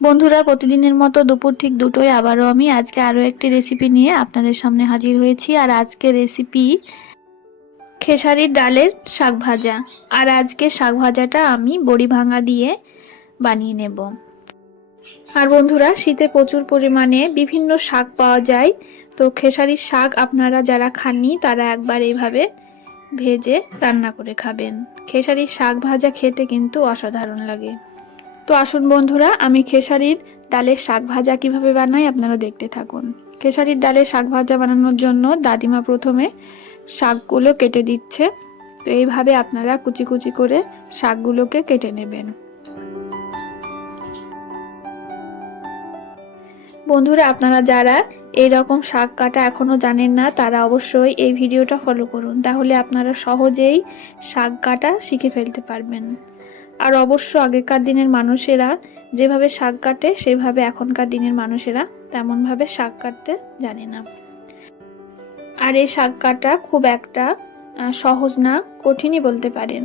বন্ধুরা, প্রতিদিনের মতো দুপুর ঠিক দুটোই আবারও আমি আজকে আরও একটি রেসিপি নিয়ে আপনাদের সামনে হাজির হয়েছি। আর আজকে রেসিপি খেসারির ডালের শাক ভাজা। আর আজকে শাক ভাজাটা আমি বড়ি ভাঙা দিয়ে বানিয়ে নেব। আর বন্ধুরা, শীতে প্রচুর পরিমাণে বিভিন্ন শাক পাওয়া যায়। তো খেসারির শাক আপনারা যারা খাননি, তারা একবার এইভাবে ভেজে রান্না করে খাবেন। খেসারির শাক ভাজা খেতে কিন্তু অসাধারণ লাগে। তো আসুন বন্ধুরা, আমি খেসারির ডালের শাক ভাজা কীভাবে বানাই আপনারা দেখতে থাকুন। খেসারির ডালের শাক ভাজা বানানোর জন্য দাদিমা প্রথমে শাকগুলো কেটে দিচ্ছে। তো এইভাবে আপনারা কুচি কুচি করে শাকগুলোকে কেটে নেবেন। বন্ধুরা, আপনারা যারা এই রকম শাক কাটা এখনও জানেন না, তারা অবশ্যই এই ভিডিওটা ফলো করুন। তাহলে আপনারা সহজেই শাক কাটা শিখে ফেলতে পারবেন। আর অবশ্য আগেকার দিনের মানুষেরা যেভাবে শাক কাটে, সেভাবে এখনকার দিনের মানুষেরা তেমনভাবে শাক কাটতে জানে না। আর এই শাক কাটা খুব একটা সহজ না, কঠিনই বলতে পারেন।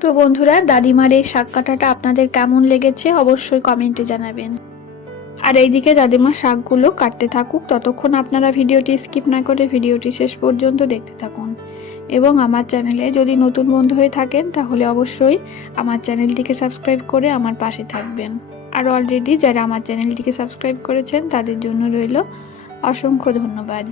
তো বন্ধুরা, দাদিমার এই শাক কাটাটা আপনাদের কেমন লেগেছে অবশ্যই কমেন্টে জানাবেন। আর এইদিকে দাদিমা শাকগুলো কাটতে থাকুক, ততক্ষণ আপনারা ভিডিওটি স্কিপ না করে ভিডিওটি শেষ পর্যন্ত দেখতে থাকুন। এবং আমার চ্যানেলে যদি নতুন বন্ধু হয়ে থাকেন, তাহলে অবশ্যই আমার চ্যানেলটিকে সাবস্ক্রাইব করে আমার পাশে থাকবেন। আর অলরেডি যারা আমার চ্যানেলটিকে সাবস্ক্রাইব করেছেন, তাদের জন্য রইল অসংখ্য ধন্যবাদ।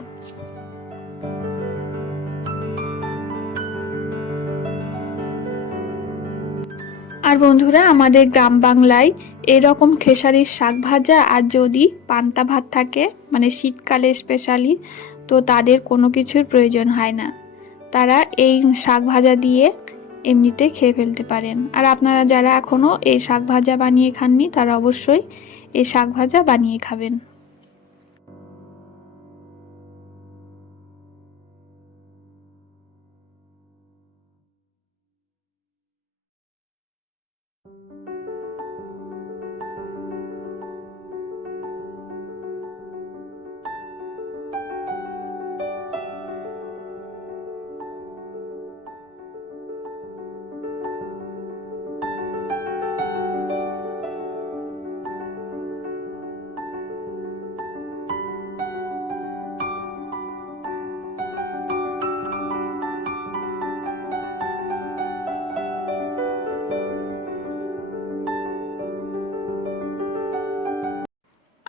আর বন্ধুরা, আমাদের গ্রাম বাংলায় এরকম খেসারির শাক ভাজা আর যদি পান্তা ভাত থাকে মানে শীতকালে স্পেশালি তো তাদের কোনো কিছুর প্রয়োজন হয় না। তারা এই শাক ভাজা দিয়ে এমনিতে খেয়ে ফেলতে পারেন। আর আপনারা যারা এখনও এই শাক ভাজা বানিয়ে খাননি, তারা অবশ্যই এই শাক ভাজা বানিয়ে খাবেন।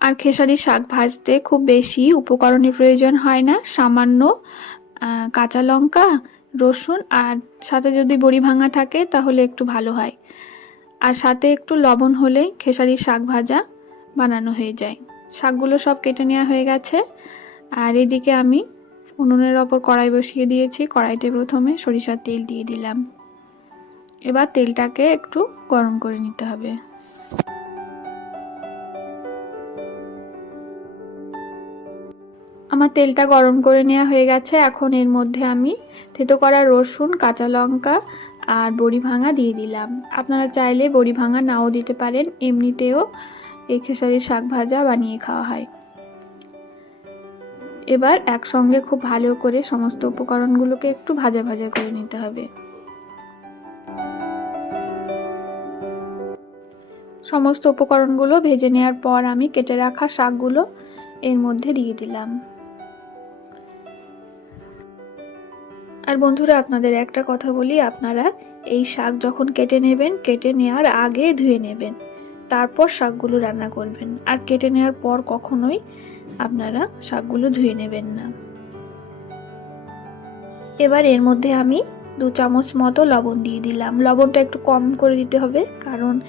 আর খেসারি শাক ভাজতে খুব বেশি উপকরণের প্রয়োজন হয় না। সামান্য কাঁচা লঙ্কা, রসুন আর সাথে যদি বড়ি ভাঙা থাকে তাহলে একটু ভালো হয়। আর সাথে একটু লবণ হলেই খেসারি শাক ভাজা বানানো হয়ে যায়। শাকগুলো সব কেটে নেওয়া হয়ে গেছে। আর এদিকে আমি উনুনের ওপর কড়াই বসিয়ে দিয়েছি। কড়াইতে প্রথমে সরিষার তেল দিয়ে দিলাম। এবার তেলটাকে একটু গরম করে নিতে হবে। আমার তেলটা গরম করে নেওয়া হয়ে গেছে। এখন এর মধ্যে আমি থেতো করা রসুন, কাঁচা লঙ্কা আর বড়ি ভাঙা দিয়ে দিলাম। আপনারা চাইলে বড়ি ভাঙা নাও দিতে পারেন। এমনিতেও এই খেসারির শাক ভাজা বানিয়ে খাওয়া হয়। এবার একসঙ্গে খুব ভালো করে সমস্ত উপকরণগুলোকে একটু ভাজা ভাজা করে নিতে হবে। সমস্ত উপকরণগুলো ভেজে নেওয়ার পর আমি কেটে রাখা শাকগুলো এর মধ্যে দিয়ে দিলাম। আর বন্ধুরা, আপনাদের একটা কথা বলি, আপনারা এই শাক যখন কেটে নেবেন, কেটে নেওয়ার আগে ধুয়ে নেবেন। তারপর শাকগুলো রান্না করবেন। আর কেটে নেওয়ার পর কখনোই আপনারা শাকগুলো ধুয়ে নেবেন না। এবার এর মধ্যে আমি দু চামচ মতো লবণ দিয়ে দিলাম। লবণটা একটু কম করে দিতে হবে, কারণ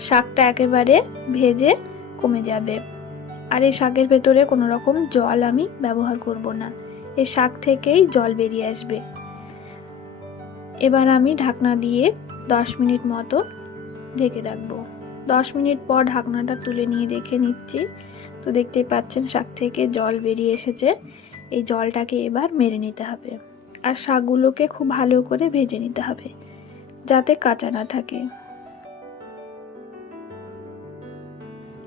শাকটা একেবারে ভেজে কমে যাবে। আর এই শাকের ভেতরে কোনো রকম জল আমি ব্যবহার করব না। এই শাক থেকেই জল বেরিয়ে আসবে। এবার আমি ঢাকনা দিয়ে দশ মিনিট মতো ঢেকে রাখব। দশ মিনিট পর ঢাকনাটা তুলে নিয়ে দেখে নিচ্ছি। তো দেখতেই পাচ্ছেন শাক থেকে জল বেরিয়ে এসেছে। এই জলটাকে এবার মেরে নিতে হবে। আর শাকগুলোকে খুব ভালো করে ভেজে নিতে হবে, যাতে কাঁচা না থাকে।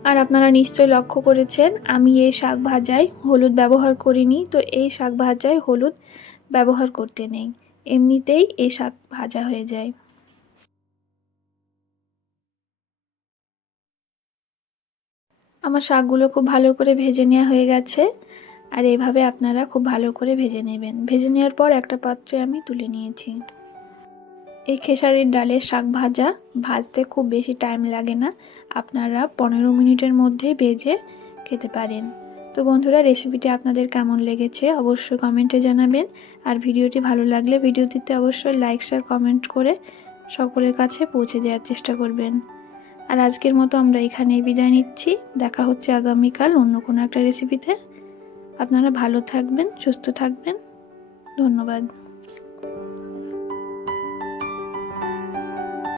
আর আপনারা নিশ্চয় লক্ষ্য করেছেন, আমি এই শাক ভাজায় হলুদ ব্যবহার করিনি। তো এই শাক ভাজায় হলুদ ব্যবহার করতে নেই। এমনিতেই এই শাক ভাজা হয়ে যায়। আমার শাকগুলো খুব ভালো করে ভেজে নেওয়া হয়ে গেছে। আর এইভাবে আপনারা খুব ভালো করে ভেজে নেবেন। ভেজে নেওয়ার পর একটা পাত্রে আমি তুলে নিয়েছি। এই খেসারির ডালের শাক ভাজা ভাজতে খুব বেশি টাইম লাগে না। আপনারা পনেরো মিনিটের মধ্যে ভেজে খেতে পারেন। তো বন্ধুরা রেসিপিটি আপনাদের কেমন লেগেছে অবশ্যই কমেন্টে জানাবেন। আর ভিডিওটি ভালো লাগলে ভিডিওটিতে অবশ্যই লাইক শেয়ার কমেন্ট করে সকলের কাছে পৌঁছে দেওয়ার চেষ্টা করবেন। আর আজকের মতো আমরা এখানেই বিদায় নিচ্ছি। দেখা হচ্ছে আগামীকাল অন্য কোনো একটা রেসিপিতে আপনারা ভালো থাকবেন, সুস্থ থাকবেন। ধন্যবাদ।